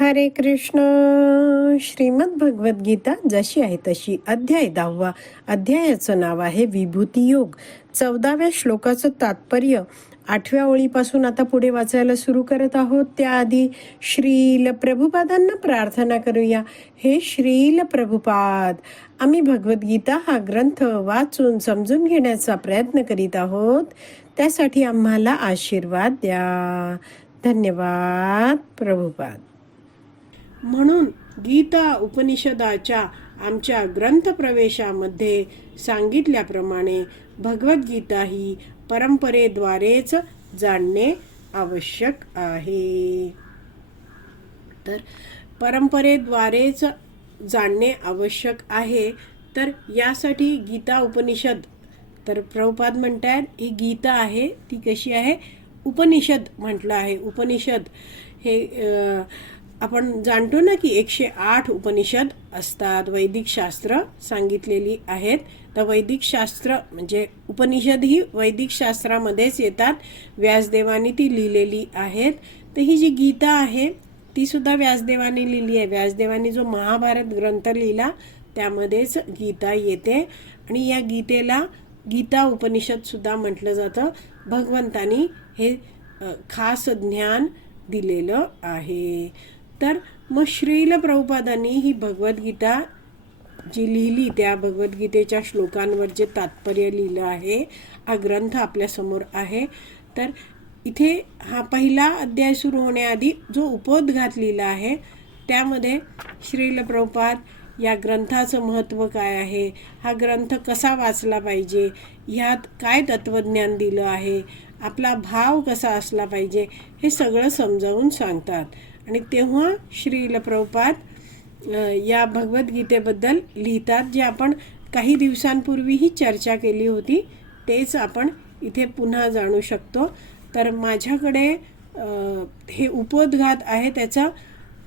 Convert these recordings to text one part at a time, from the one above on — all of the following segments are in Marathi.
हरे कृष्ण. श्रीमद भगवद्गीता जशी आहे तशी अध्याय दहावा. अध्यायाचं नाव आहे विभूती योग. चौदाव्या श्लोकाचं तात्पर्य. आठव्या ओळीपासून आता पुढे वाचायला सुरू करत आहोत. त्याआधी श्रील प्रभुपादांना प्रार्थना करूया. हे श्रील प्रभुपाद आम्ही भगवद्गीता हा ग्रंथ वाचून समजून घेण्याचा प्रयत्न करीत आहोत. त्यासाठी आम्हाला आशीर्वाद द्या. धन्यवाद प्रभुपाद. म्हणून गीता उपनिषदाच्या आमच्या ग्रंथप्रवेशामध्ये सांगितल्याप्रमाणे भगवद्गीता ही परंपरेद्वारेच जाणणे आवश्यक आहे. तर परंपरेद्वारेच जाणणे आवश्यक आहे. तर यासाठी गीता उपनिषद तर प्रभुपाद म्हणतात ही गीता आहे ती कशी आहे? उपनिषद म्हटलं आहे. उपनिषद हे आपण जाणतो ना की एकशे आठ उपनिषद असतात वैदिक शास्त्र सांगितलेली आहेत. तर वैदिक शास्त्र म्हणजे उपनिषद ही वैदिक शास्त्रामध्येच येतात. व्यासदेवाने ती लिहिलेली आहेत. तर ही जी गीता आहे ती सुद्धा व्यासदेवाने लिहिली आहे. व्यासदेवाने जो महाभारत ग्रंथ लिहिला त्यामध्येच गीता येते. आणि या गीतेला गीता उपनिषद सुद्धा म्हटलं जातं. भगवंतानी हे खास ज्ञान दिलेलं आहे. तर मग श्रील प्रभुपादांनी ही भगवद्गीता जी लिहिली त्या भगवद्गीतेच्या श्लोकांवर जे तात्पर्य लिहिलं आहे हा ग्रंथ आपल्यासमोर आहे. तर इथे हा पहिला अध्याय सुरू होण्याआधी जो उपोद्घात लिहिला आहे त्यामध्ये श्रील प्रभुपाद या ग्रंथाचं महत्त्व काय आहे हा ग्रंथ कसा वाचला पाहिजे ह्यात काय तत्त्वज्ञान दिलं आहे आपला भाव कसा असला पाहिजे हे सगळं समजावून सांगतात. आणि तेव्हा श्रील प्रभुपाद या भगवद्गीतेबद्दल लिहितात जे आपण काही दिवसांपूर्वीही चर्चा केली होती तेच आपण इथे पुन्हा जाणू शकतो. तर माझ्याकडे हे उपोद्घात आहे त्याचा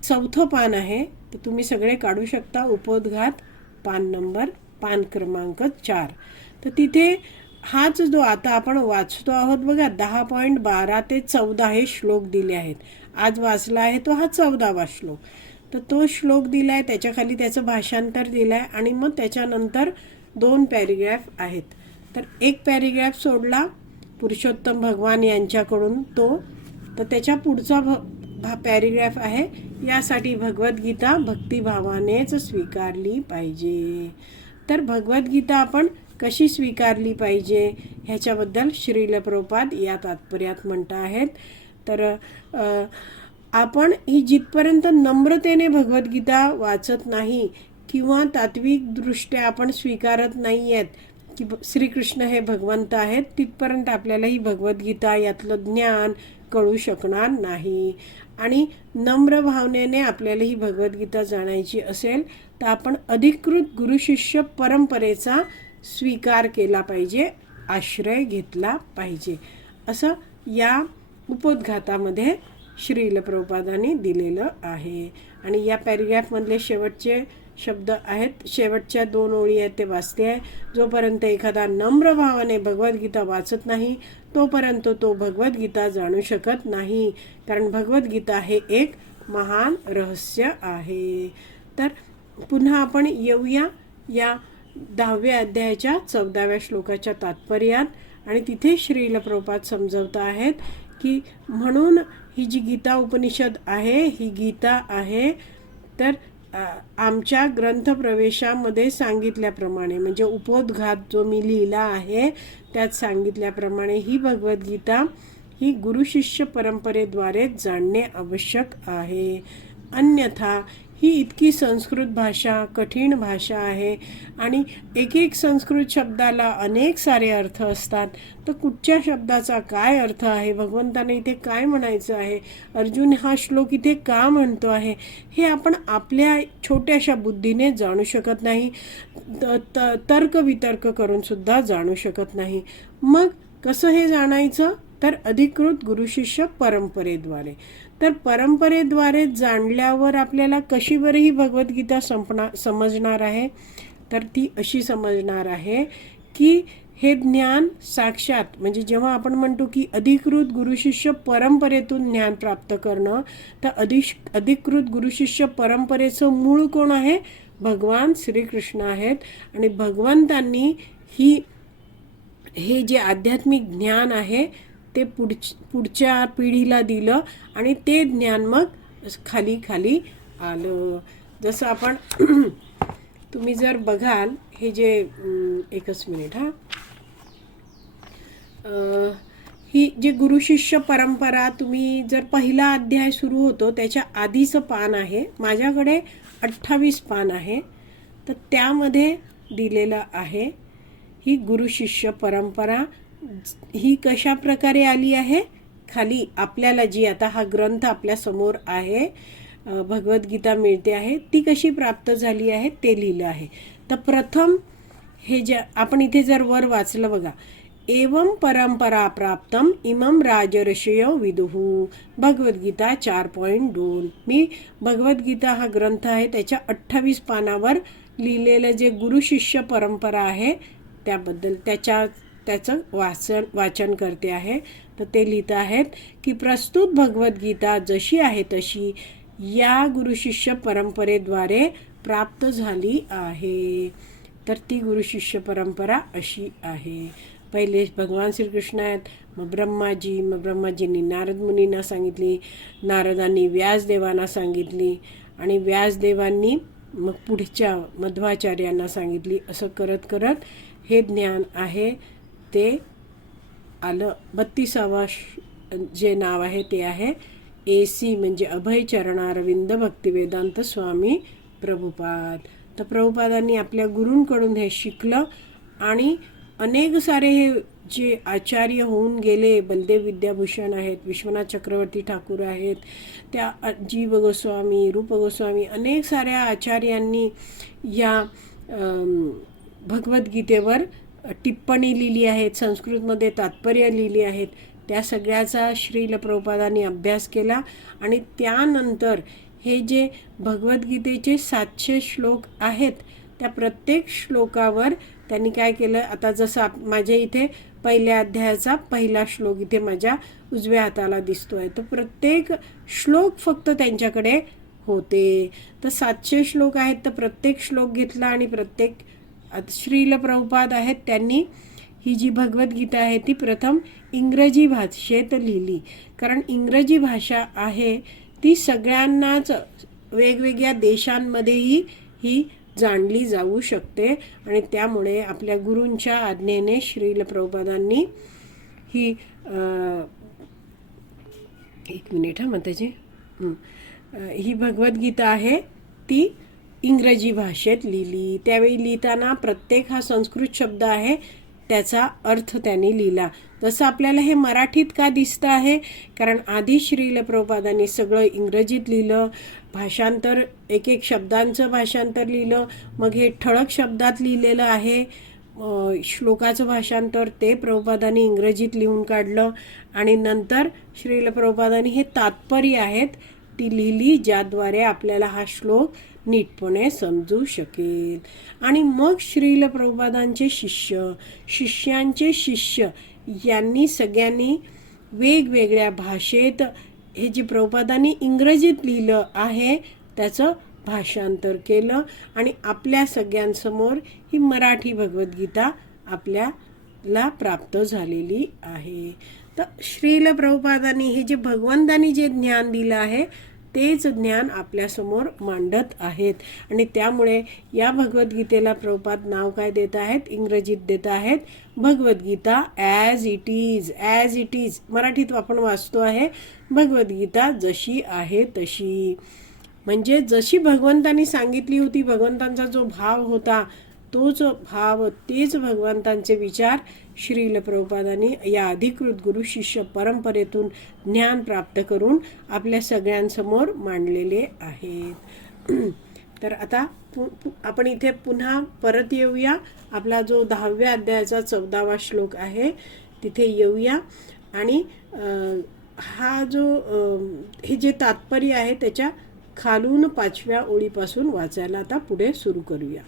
चौथं पान आहे. तर तुम्ही सगळे काढू शकता उपोद्घात पान नंबर पान क्रमांक चार. तर तिथे हाच जो आता आपण वाचतो आहोत बघा दहा पॉईंट बारा ते चौदा हे श्लोक दिले आहेत. आज वाचला आहे तो हा चौदावा श्लोक. तर तो श्लोक दिला आहे त्याच्याखाली त्याचं भाषांतर दिलं आहे आणि मग त्याच्यानंतर दोन पॅरेग्राफ आहेत. तर एक पॅरेग्राफ सोडला पुरुषोत्तम भगवान यांच्याकडून तो. तर त्याच्या पुढचा भ भा पॅरेग्राफ आहे यासाठी भगवद्गीता भक्तिभावानेच स्वीकारली पाहिजे. तर भगवद्गीता आपण कशी स्वीकारली पाहिजे? ह्याच्याबद्दल श्रील प्रभुपाद या तात्पर्यात म्हणत आहेत. तर आपण ही जिथपर्यंत नम्रतेने भगवद्गीता वाचत नाही किंवा तात्विकदृष्ट्या आपण स्वीकारत नाही आहेत की श्रीकृष्ण हे भगवंत आहेत तिथपर्यंत आपल्याला ही भगवद्गीता यातलं ज्ञान कळू शकणार नाही. आणि नम्र भावनेने आपल्याला ही भगवद्गीता जाणायची असेल तर आपण अधिकृत गुरुशिष्य परंपरेचा स्वीकार केला पाहिजे आश्रय घेतला पाहिजे. असं या उपोद्घातामध्ये श्रील प्रभुपादांनी दिलेलं आहे. आणि या पॅरेग्राफमधले शेवटचे शब्द आहेत. शेवटच्या दोन ओळी आहेत ते वाचते आहे. जोपर्यंत एखादा नम्र भावाने भगवद्गीता वाचत नाही तोपर्यंत तो भगवद्गीता जाणू शकत नाही. कारण भगवद्गीता हे एक महान रहस्य आहे. तर पुन्हा आपण येऊया या दहाव्या अध्यायाच्या चौदाव्या श्लोकाच्या तात्पर्यात. आणि तिथे श्रील प्रभुपाद समजवत आहेत की म्हणून ही जी गीता उपनिषद आहे ही गीता आहे तर आमच्या ग्रंथप्रवेशामध्ये सांगितल्याप्रमाणे म्हणजे उपोद्घात जो मी लिहिला आहे त्यात सांगितल्याप्रमाणे ही भगवद्गीता ही गुरुशिष्य परंपरेद्वारे जाणणे आवश्यक आहे. अन्यथा ही इतकी संस्कृत भाषा कठीण भाषा आहे आणि एक एक संस्कृत शब्दाला अनेक सारे अर्थ असतात. तर कुठच्या शब्दाचा काय अर्थ आहे? भगवंताने इथे काय म्हणायचं आहे? अर्जुन हा श्लोक इथे का म्हणतो आहे? हे आपण आपल्या छोट्याशा बुद्धीने जाणू शकत नाही. त- त- तर्कवितर्क करूनसुद्धा जाणू शकत नाही. मग कसं हे जाणायचं? तर अधिकृत गुरुशिष्य परंपरेद्वारे. तर परंपरेद्वारे जाणल्यावर आपल्याला कशी बरं ही भगवद्गीता संपणार समजणार आहे? तर ती अशी समजणार आहे की हे ज्ञान साक्षात म्हणजे जेव्हा आपण म्हणतो की अधिकृत गुरुशिष्य परंपरेतून ज्ञान प्राप्त करणं तर अधिश अधिकृत गुरुशिष्य परंपरेचं मूळ कोण आहे? भगवान श्रीकृष्ण आहेत. आणि भगवंतांनी ही हे जे आध्यात्मिक ज्ञान आहे ते पुढ पुढच्या पिढीला दिलं आणि ते ज्ञान मग खाली खाली आलं. जसं आपण तुम्ही जर बघाल हे जे एकच मिनिट हां. ही जे गुरुशिष्य परंपरा तुम्ही जर पहिला अध्याय सुरू होतो त्याच्या आधीचं पान आहे. माझ्याकडे अठ्ठावीस पान आहे. तर त्यामध्ये दिलेलं आहे ही गुरुशिष्य परंपरा. ही कशा प्रकारे आली आहे? खाली आपल्याला जी आता हा ग्रंथ आपल्यासमोर आहे भगवद्गीता मिळते आहे ती कशी प्राप्त झाली आहे ते लिहिलं आहे. तर प्रथम हे ज्या आपण इथे जर वर वाचलं बघा. एवं परंपरा प्राप्तम इमम राजर्षय विदुहू भगवद्गीता चार पॉईंट दोन. मी भगवद्गीता हा ग्रंथ आहे त्याच्या अठ्ठावीस पानावर लिहिलेलं जे गुरुशिष्य परंपरा आहे त्याबद्दल त्याच्या त्याचं वाचन वाचन करते आहे. तर ते लिहित आहेत की प्रस्तुत भगवद्गीता जशी आहे तशी या गुरुशिष्य परंपरेद्वारे प्राप्त झाली आहे. तर ती गुरुशिष्य परंपरा अशी आहे. पहिले भगवान श्रीकृष्ण आहेत. मग ब्रह्माजी मग ब्रह्माजींनी नारद मुनींना सांगितली नारदांनी व्यासदेवांना सांगितली आणि व्यासदेवांनी मग पुढच्या मध्वाचार्यांना सांगितली. असं करत करत हे ज्ञान आहे. ते आलं. बत्तीसावा जे नाव आहे ते आहे ए सी म्हणजे अभय चरणारविंद भक्तिवेदांत स्वामी प्रभुपाद. तर प्रभुपादांनी आपल्या गुरूंकडून हे शिकलं आणि अनेक सारे हे जे आचार्य होऊन गेले बलदेव विद्याभूषण आहेत विश्वनाथ चक्रवर्ती ठाकूर आहेत त्या जीव गोस्वामी रूप गोस्वामी अनेक साऱ्या आचार्यांनी या भगवद्गीतेवर टिप्पणी लिहिली आहेत संस्कृतमध्ये तात्पर्य लिहिली आहेत. त्या सगळ्याचा श्रील प्रभुपादांनी अभ्यास केला आणि त्यानंतर हे जे भगवद्गीतेचे सातशे श्लोक आहेत त्या प्रत्येक श्लोकावर त्यांनी काय केलं? आता जसं आप माझ्या इथे पहिल्या अध्यायाचा पहिला श्लोक इथे माझ्या उजव्या हाताला दिसतो आहे तर प्रत्येक श्लोक फक्त त्यांच्याकडे होते. तर सातशे श्लोक आहेत तर प्रत्येक श्लोक घेतला आणि प्रत्येक श्रील प्रभुपाद आहेत त्यांनी ही जी भगवद्गीता आहे ती प्रथम इंग्रजी भाषेत लिहिली. कारण इंग्रजी भाषा आहे ती सगळ्यांनाच वेगवेगळ्या देशांमध्येही ही जाणली जाऊ शकते आणि त्यामुळे आपल्या गुरूंच्या आज्ञेने श्रील प्रभुपादांनी ही आ, एक मिनिट हां माताजी. ही भगवद्गीता आहे ती इंग्रजी भाषेत लिहिली. त्यावेळी लिहिताना प्रत्येक हा संस्कृत शब्द आहे त्याचा अर्थ त्यांनी लिहिला. जसं आपल्याला हे मराठीत का दिसतं आहे? कारण आधी श्रील प्रभुपादांनी सगळं इंग्रजीत लिहिलं भाषांतर एक एक शब्दांचं भाषांतर लिहिलं मग हे ठळक शब्दात लिहिलेलं आहे. श्लोकाचं भाषांतर ते प्रभुपादांनी इंग्रजीत लिहून काढलं आणि नंतर श्रील प्रभुपादांनी हे तात्पर्य आहेत ती लिहिली ज्याद्वारे आपल्याला हा श्लोक नीटपणे समजू शकेल. आणि मग श्रील प्रभुपादांचे शिष्य शिष्यांचे शिष्य यांनी सगळ्यांनी वेगवेगळ्या भाषेत हे जे प्रभुपादांनी इंग्रजीत लिहिलं आहे त्याचं भाषांतर केलं आणि आपल्या सगळ्यांसमोर ही मराठी भगवद्गीता आपल्याला प्राप्त झालेली आहे. तर श्रील प्रभुपादांनी हे जे भगवंतांनी जे ज्ञान दिलं आहे तेच ज्ञान आपल्यासमोर मांडत आहेत. आणि त्यामुळे या भगवद्गीतेला प्रभुपाद नाव काय देत आहेत? इंग्रजीत देत आहेत Bhagavad Gita as it is as it is मराठीत आपण वाचतो आहे भगवद्गीता जशी आहे तशी. म्हणजे जशी भगवंतांनी सांगितली होती भगवंतांचा जो भाव होता तोच भाव तेच भगवंतांचे विचार श्रील प्रभुपादांनी या अधिकृत गुरु शिष्य परंपरेतून ज्ञान प्राप्त करून आपल्या सगळ्यांसमोर मांडलेले आहेत. तर आता पु आपण इथे पुन्हा परत येऊया. आपला जो दहाव्या अध्यायाचा चौदावा श्लोक आहे तिथे येऊया. आणि हा जो हे जे तात्पर्य आहे त्याच्या खालून पाचव्या ओळीपासून वाचायला आता पुढे सुरू करूया.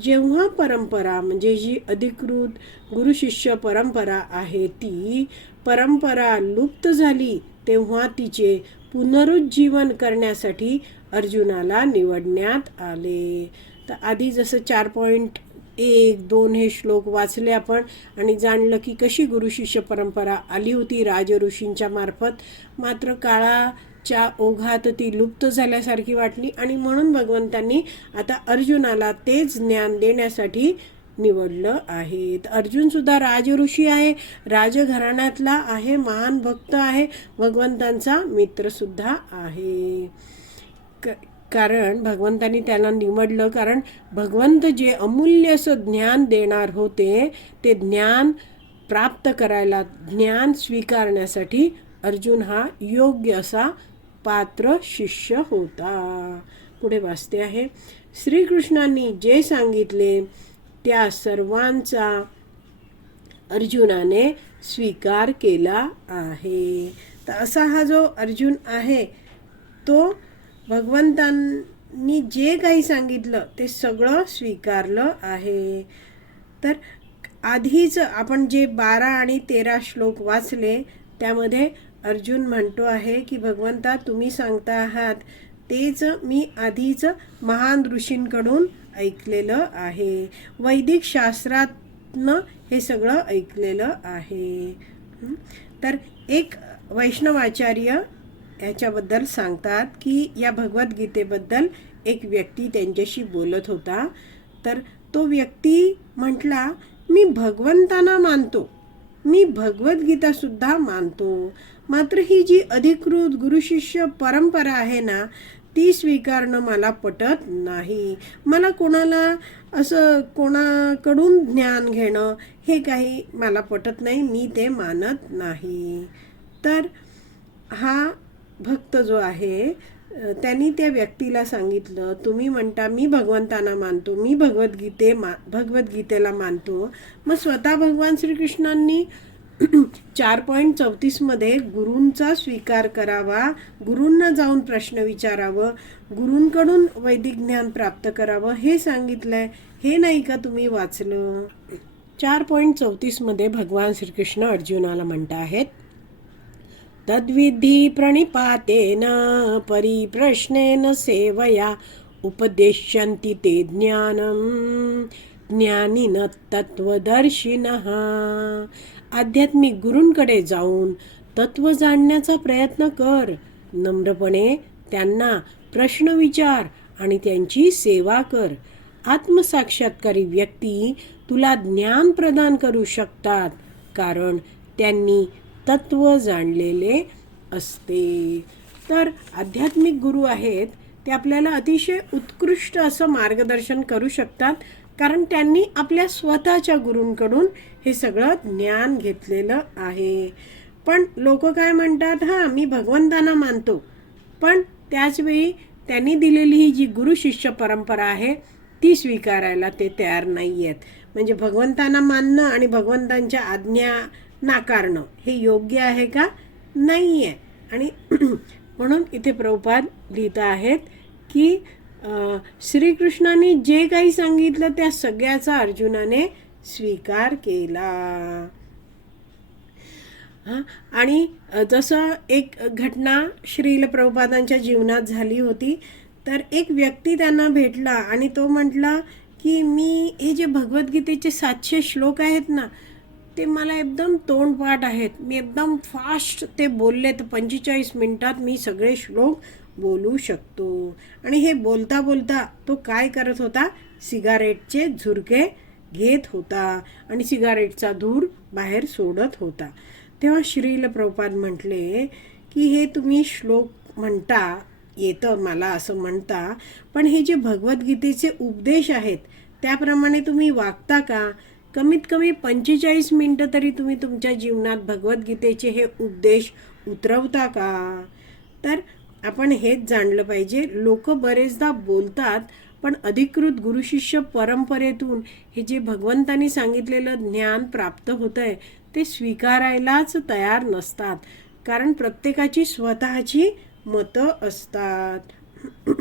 जेव्हा परंपरा म्हणजे जी अधिकृत गुरुशिष्य परंपरा आहे ती परंपरा लुप्त झाली तेव्हा तिचे पुनरुज्जीवन करण्यासाठी अर्जुनाला निवडण्यात आले. तर आधी जसं चार पॉईंट एक दोन हे श्लोक वाचले आपण आणि जाणलं की कशी गुरुशिष्य परंपरा आली होती राजऋषींच्या मार्फत मात्र काळा च्या ओघात ती लुप्त झाल्यासारखी वाटली आणि म्हणून भगवंतांनी आता अर्जुनाला तेच ज्ञान देण्यासाठी निवडलं आहे तर अर्जुन सुद्धा राजऋषी आहे राजघराण्यातला आहे महान भक्त आहे भगवंतांचा मित्र सुद्धा आहे. क- कारण भगवंतांनी त्याला निवडलं कारण भगवंत जे अमूल्य असं ज्ञान देणार होते ते ज्ञान प्राप्त करायला ज्ञान स्वीकारण्यासाठी अर्जुन हा योग्य असा पात्र शिष्य होता. पुढे वाचते आहे. श्रीकृष्णांनी जे सांगितले त्या सर्वांचा अर्जुनाने स्वीकार केला आहे. तर असा हा जो अर्जुन आहे तो भगवंतांनी जे काही सांगितलं ते सगळं स्वीकारलं आहे. तर आधीच आपण जे बारा आणि तेरा श्लोक वाचले त्यामध्ये अर्जुन म्हणतो आहे की भगवंता तुम्ही सांगता आहात. तेच मी आधीच महान ऋषींकडून ऐकलेलं आहे. वैदिक शास्त्रातनं हे सगळं ऐकलेलं आहे. तर एक वैष्णवाचार्य याच्याबद्दल सांगतात की या भगवद्गीतेबद्दल एक व्यक्ती त्यांच्याशी बोलत होता. तर तो व्यक्ती म्हटला मी भगवंतांना मानतो. मी भगवद्गीतासुद्धा मानतो. मात्र ही जी अधिकृत गुरुशिष्य परंपरा आहे ना ती स्वीकारणं मला पटत नाही. मला कोणाला असं कोणाकडून ज्ञान घेणं हे काही मला पटत नाही मी ते मानत नाही. तर हा भक्त जो आहे त्यांनी त्या व्यक्तीला सांगितलं तुम्ही म्हणता मी भगवंतांना मानतो मी भगवद्गीते मा भगवद्गीतेला मानतो. मग स्वतः भगवान श्रीकृष्णांनी चार पॉईंट चौतीसमध्ये गुरूंचा स्वीकार करावा गुरूंना जाऊन प्रश्न विचारावं गुरूंकडून वैदिक ज्ञान प्राप्त करावं हे सांगितलंय. हे नाही का तुम्ही वाचलं? चार पॉईंट चौतीसमध्ये भगवान श्रीकृष्ण अर्जुनाला म्हणत आहेत तद्विधी प्रणिपातेन परिप्रश्नेन सेवया उपदेशन्ति ते ज्ञानं ज्ञानिन तत्त्वदर्शिनः आध्यात्मिक गुरूंकडे जाऊन तत्व जाणण्याचा प्रयत्न कर. नम्रपणे त्यांना प्रश्न विचार आणि त्यांची सेवा कर. आत्मसाक्षात्कारी व्यक्ती तुला ज्ञान प्रदान करू शकतात कारण त्यांनी तत्व जाणलेले असते. तर आध्यात्मिक गुरु आहेत ते आपल्याला अतिशय उत्कृष्ट असं मार्गदर्शन करू शकतात. कारण त्यांनी आपल्या स्वतःच्या गुरूंकडून हे सगळं ज्ञान घेतलेलं आहे. पण लोक काय म्हणतात हां मी भगवंतांना मानतो. पण त्याचवेळी त्यांनी दिलेली ही जी गुरुशिष्य परंपरा आहे ती स्वीकारायला ते तयार नाही आहेत म्हणजे भगवंतांना मानणं आणि भगवंतांच्या आज्ञा नाकारणं हे योग्य आहे का? नाही आहे आणि म्हणून इथे प्रभुपाद लिहित आहेत की श्रीकृष्णाने जे काही सांगितलं त्या सगळ्याचा अर्जुनाने स्वीकार केला. हां? आणि जसं एक घटना श्रील प्रभुपादांच्या जीवनात झाली होती तर एक व्यक्ती त्यांना भेटला आणि तो म्हटला की मी हे जे भगवद्गीतेचे सातशे श्लोक आहेत ना ते मला एकदम तोंडपाठ आहेत. मी एकदम फास्ट ते बोलले तर पंचेचाळीस मिनटात मी सगळे श्लोक बोलू शकतो. आणि हे बोलता बोलता तो काय करत होता? सिगारेटचे झुरके घेत होता आणि सिगारेटचा धूर बाहेर सोडत होता. तेव्हा श्रील प्रभुपाद म्हटले की हे तुम्ही श्लोक म्हणता येतं मला असं म्हणता पण हे जे भगवद्गीतेचे उपदेश आहेत त्याप्रमाणे तुम्ही वागता का? कमीत कमी पंचेचाळीस मिनटं तरी तुम्ही तुमच्या जीवनात भगवद्गीतेचे हे उपदेश उतरवता का? तर आपण हेच जाणलं पाहिजे. लोक बरेचदा बोलतात पण अधिकृत गुरुशिष्य परंपरेतून हे जे भगवंतांनी सांगितलेलं ज्ञान प्राप्त होतंय ते स्वीकारायलाच तयार नसतात. कारण प्रत्येकाची स्वतःची मतं असतात.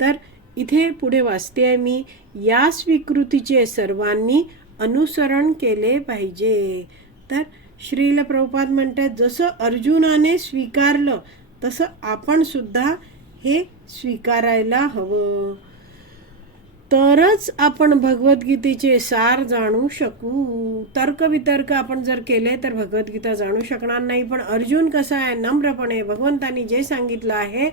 तर इथे पुढे वाचते आहे मी या स्वीकृतीचे सर्वांनी अनुसरण केले पाहिजे. तर श्रील प्रभुपाद म्हणतात जसं अर्जुनाने स्वीकारलं तसं आपणसुद्धा हे स्वीकारायला हवं. तरच आपण भगवद्गीतेचे सार जाणू शकू. तर्कवितर्क आपण जर केले तर भगवद्गीता जाणू शकणार नाही. पण अर्जुन कसा आहे? नम्रपणे भगवंतानी जे सांगितलं आहे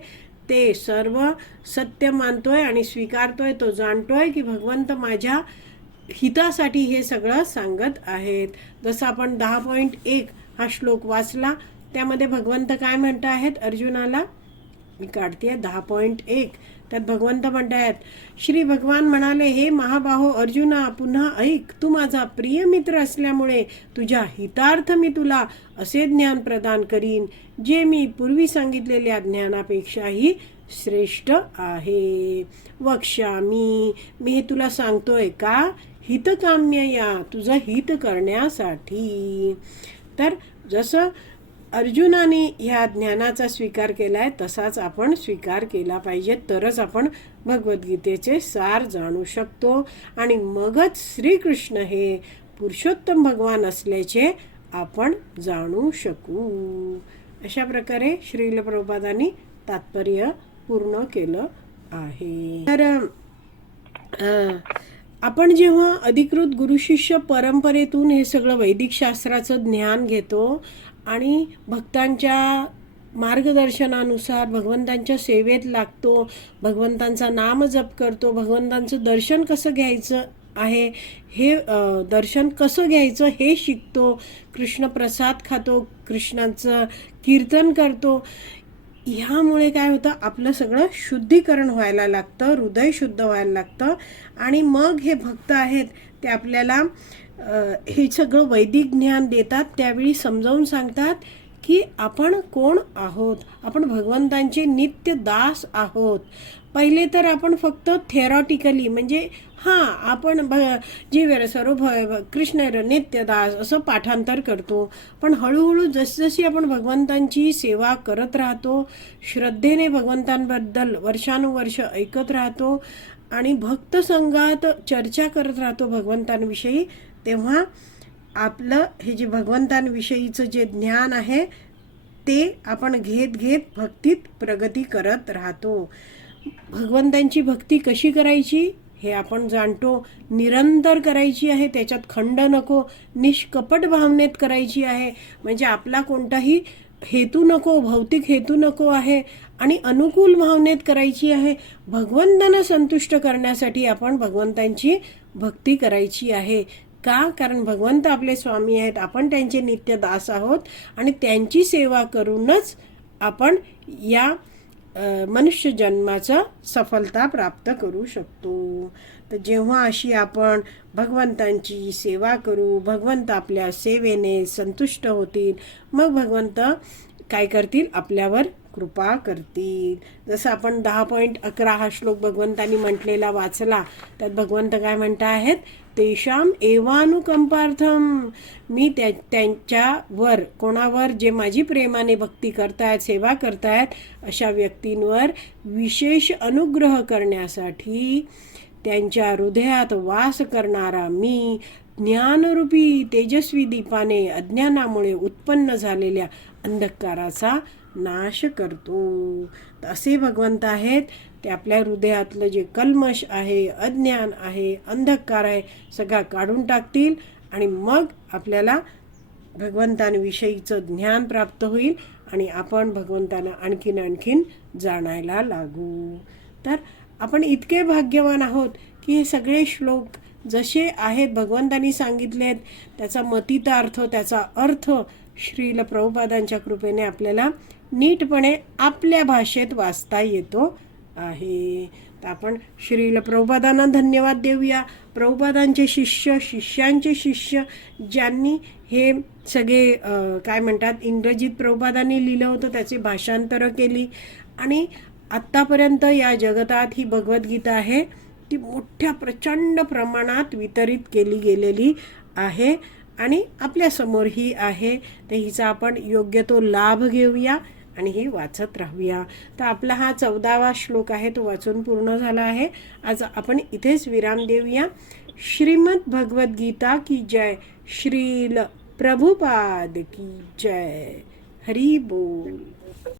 ते सर्व सत्य मानतोय आणि स्वीकारतोय. तो जाणतोय की भगवंत माझ्या हितासाठी हे सगळं सांगत आहेत. जसं आपण दहा पॉईंट एक हा श्लोक वाचला त्यामध्ये भगवंत काय म्हणत आहेत? अर्जुनाला मी काढते दहा पॉईंट एक. त्यात भगवंत म्हणतायत श्री भगवान म्हणाले हे महाबाहो अर्जुना पुन्हा ऐक. तू माझा प्रिय मित्र असल्यामुळे तुझ्या हितार्थ मी तुला असे ज्ञान प्रदान करीन जे मी पूर्वी सांगितलेल्या ज्ञानापेक्षाही श्रेष्ठ आहे. वक्षामी मी हे तुला सांगतोय का? हितकाम्य या. तुझं हित करण्यासाठी. तर जसं अर्जुनाने ह्या ज्ञानाचा स्वीकार केलाय तसाच आपण स्वीकार केला पाहिजे तरच आपण भगवद्गीतेचे सार जाणू शकतो. आणि मगच श्रीकृष्ण हे पुरुषोत्तम भगवान असल्याचे आपण जाणू शकू. अशा प्रकारे श्रील प्रभुपादांनी तात्पर्य पूर्ण केलं आहे. तर आपण जेव्हा अधिकृत गुरुशिष्य परंपरेतून हे सगळं वैदिक शास्त्राचं ज्ञान घेतो आणि भक्तांच्या मार्गदर्शनानुसार भगवंतांच्या सेवेत लागतो भगवंतांचा नाम जप करतो भगवंतांचं दर्शन कसं घ्यायचं आहे हे दर्शन कसं घ्यायचं हे शिकतो कृष्ण प्रसाद खातो कृष्णाचं कीर्तन करतो. ह्यामुळे काय होतं आपलं सगळं शुद्धीकरण व्हायला लागतं हृदय शुद्ध व्हायला लागतं आणि मग हे भक्त आहेत ते आपल्याला हे सगळं वैदिक ज्ञान देतात त्यावेळी समजावून सांगतात की आपण कोण आहोत? आपण भगवंतांचे नित्य दास आहोत. पहिले तर आपण फक्त थेरॉटिकली म्हणजे हां आपण भ जे सर्व भ भ- कृष्ण नित्यदास असं पाठांतर करतो. पण हळूहळू जसजशी आपण भगवंतांची सेवा करत राहतो श्रद्धेने भगवंतांबद्दल वर्षानुवर्ष ऐकत राहतो आणि भक्त संघात चर्चा करत राहतो भगवंतांविषयी तेव्हा आपलं हे जे भगवंतांविषयीचं जे ज्ञान आहे ते आपण घेत घेत भक्तीत प्रगती करत राहतो. भगवंतांची भक्ती कशी करायची हे आपण जाणतो. निरंतर करायची आहे त्याच्यात खंड नको निष्कपट भावनेत करायची आहे. म्हणजे आपला कोणताही हेतू नको भौतिक हेतू नको आहे आणि अनुकूल भावनेत करायची आहे. भगवंतांना संतुष्ट करण्यासाठी आपण भगवंतांची भक्ती करायची आहे. का? कारण भगवंत आपले स्वामी आहेत. आपण त्यांचे नित्य दास आहोत आणि त्यांची सेवा करूनच आपण या मनुष्य जन्माचं सफलता प्राप्त करू शकतो. तर जेव्हा अशी आपण भगवंतांची सेवा करू भगवंत आपल्या सेवेने संतुष्ट होतील मग भगवंत काय करतील? आपल्यावर कृपा करतील. जसं आपण दहा पॉईंट अकरा हा श्लोक भगवंतानी म्हटलेला वाचला त्यात भगवंत काय म्हणता आहेत तेषाम एवानुकंपार्थम. मी त्या त्यांच्यावर कोणावर जे माझी प्रेमाने भक्ती करतायत सेवा करतायत अशा व्यक्तींवर विशेष अनुग्रह करण्यासाठी त्यांच्या हृदयात वास करणारा मी ज्ञानरूपी तेजस्वी दीपाने अज्ञानामुळे उत्पन्न झालेल्या अंधकाराचा नाश करतो. तसे असे भगवंत आहेत ते आपल्या हृदयातलं जे कल्मश आहे अज्ञान आहे अंधकार आहे सगळा काढून टाकतील आणि मग आपल्याला भगवंतांविषयीचं ज्ञान प्राप्त होईल आणि आपण भगवंतांना आणखीन आणखीन जाणायला लागू. तर आपण इतके भाग्यवान आहोत की हे सगळे श्लोक जसे आहेत भगवंतांनी सांगितलेत त्याचा मतितार्थ त्याचा अर्थ श्रील प्रभुपादांच्या कृपेने आपल्याला नीटपणे आपल्या भाषेत वाचता येतो आहे. तर आपण श्रील प्रभुपादांना धन्यवाद देऊया. प्रभुपादांचे शिष्य शिष्यांचे शिष्य ज्यांनी हे सगळे काय म्हणतात इंग्रजीत प्रभुपादांनी लिहिलं होतं त्याची भाषांतरं केली. आणि आत्तापर्यंत या जगतात ही भगवद्गीता आहे ती मोठ्या प्रचंड प्रमाणात वितरित केली गेलेली आहे. आणि आपल्यासमोर ही आहे तर हिचा आपण योग्य तो लाभ घेऊया. आणि हे वाचत राहूया. तर आपला हा चौदावा श्लोक आहे तो वाचून पूर्ण झाला आहे. आज आपण इथेच विराम देऊया. श्रीमद भगवद्गीता की जय. श्रील प्रभुपाद की जय. हरी बोल.